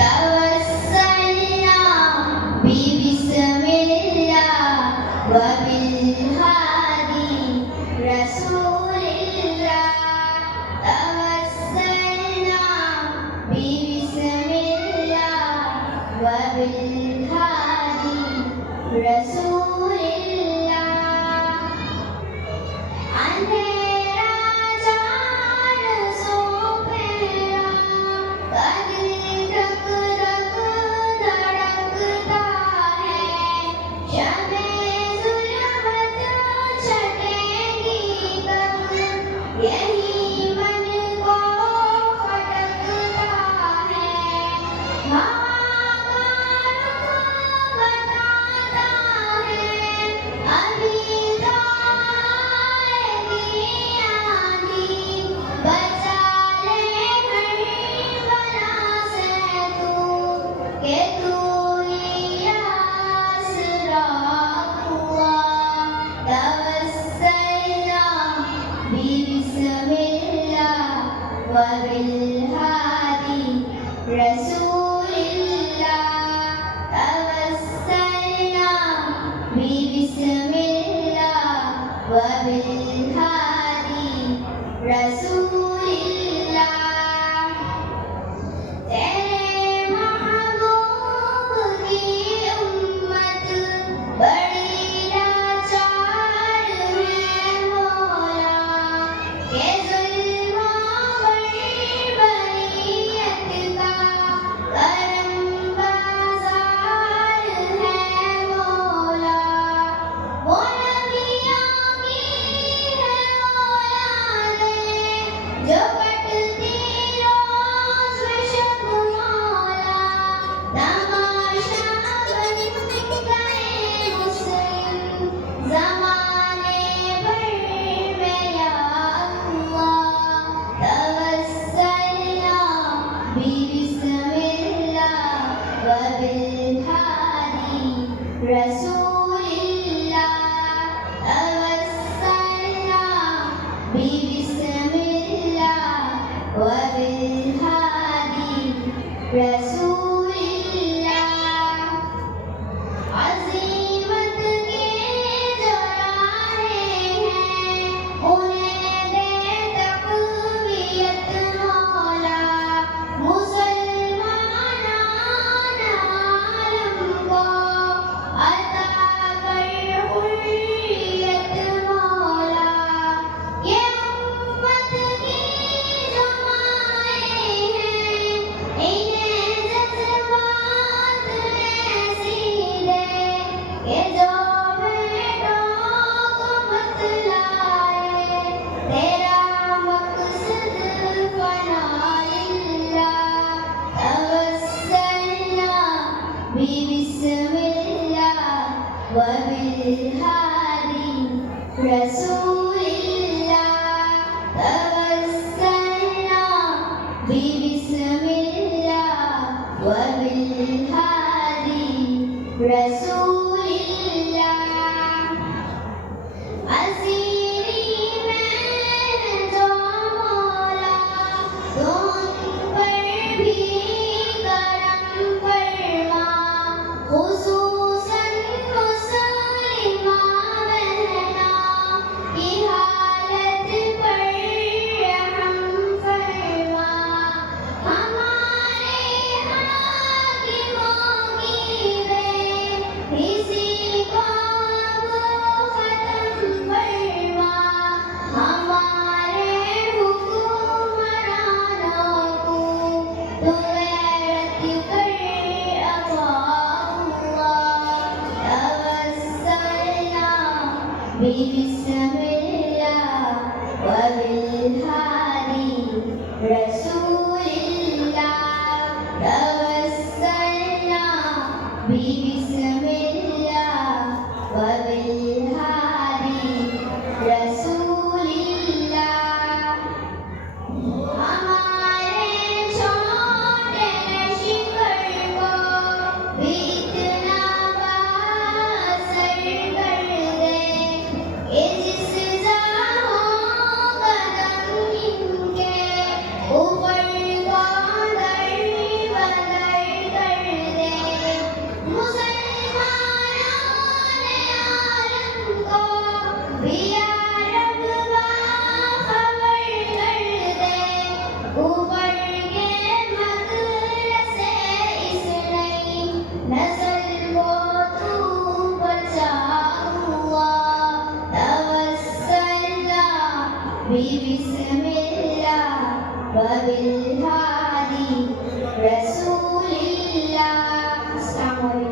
तवस्सलना बिबिस्मिल्लाह वबिल्हादी रसूलिल्लाह तवस्सलना बिबिस्मिल्लाह वबिल्हादी रसूलिल्लाह अंधेरा चार सौ फेरा कदिल धक धक धड़कता है शमे जुल्फत छटेगी कब यही मन को खटकता है हवा का रुख बताता है अभी तो आएगी आंधी बचा ले हर बला से तू कि तू ही आसरा हुआ तवस्सलना बिबिस्मिल्लाह वबिल्हादी रसूलिल्लाह तवस्सलना बिबिस्मिल्लाह वबिल्हादी रसूलिल्लाह तेरे महबूब की उम्मत बड़ी लाचार है मौला के जुल्मों पर बरीयत का करम बाज़ार है मौला वो नबियों की है औलादे जो कटती रोज़ शब मौला तमाशा बन गए मुस्लिम ज़माने भर में या अल्लाह तवस्सलना बिबिस्मिल्लाह वबिल्हादी रसूलिल्लाह तवस्सलना बिबिस्मिल्लाह वबिल्हादी रसूलिल्लाह अज़ीमत के जो राहें हैं उन्हें दे तक़वियत मौला मुसलमान आलम को अता कर हुर्रियत मौला ये उम्मत की जो माएँ हैं इन्हें जज़्बात ऐसी दे कि जो बेटों को बतलाए तेरा मक़सद फ़नाइल्लाह तवस्सलना बिबिस्मिल्लाह वबिल्हादी रसूलिल्लाह तवस्सलना बिबिस्मिल्लाह वबिल्हादी रसूलिल्लाह अज़ीरी में जो मौला तुम पर भी करम फरमा खुसूसन मुस्लिमा बहना की हालत पर रहम फरमा हमारे हाकिमों की दे इसी को खत्म फरमा हमारे हुक्मरानों को तू गैरत कर अता हुआ तवस्सलना बिबिस्मिल्लाह वबिल्हादी रसूलिल्लाह तवस्सलना बिबिस्मिल्लाह वबिल्हादी रसूलिल्लाह हमारे छोटे शिकर को भी इतना बासर कर दे कि बिया रब्बा खबर कर दे ऊपर के मदरसे इस नई नस्ल को तू बचा अल्लाह तवस्सलना बिस्मिल्लाह वबिल हादी रसूलिल्लाह। अस्सलामु अलैकुम।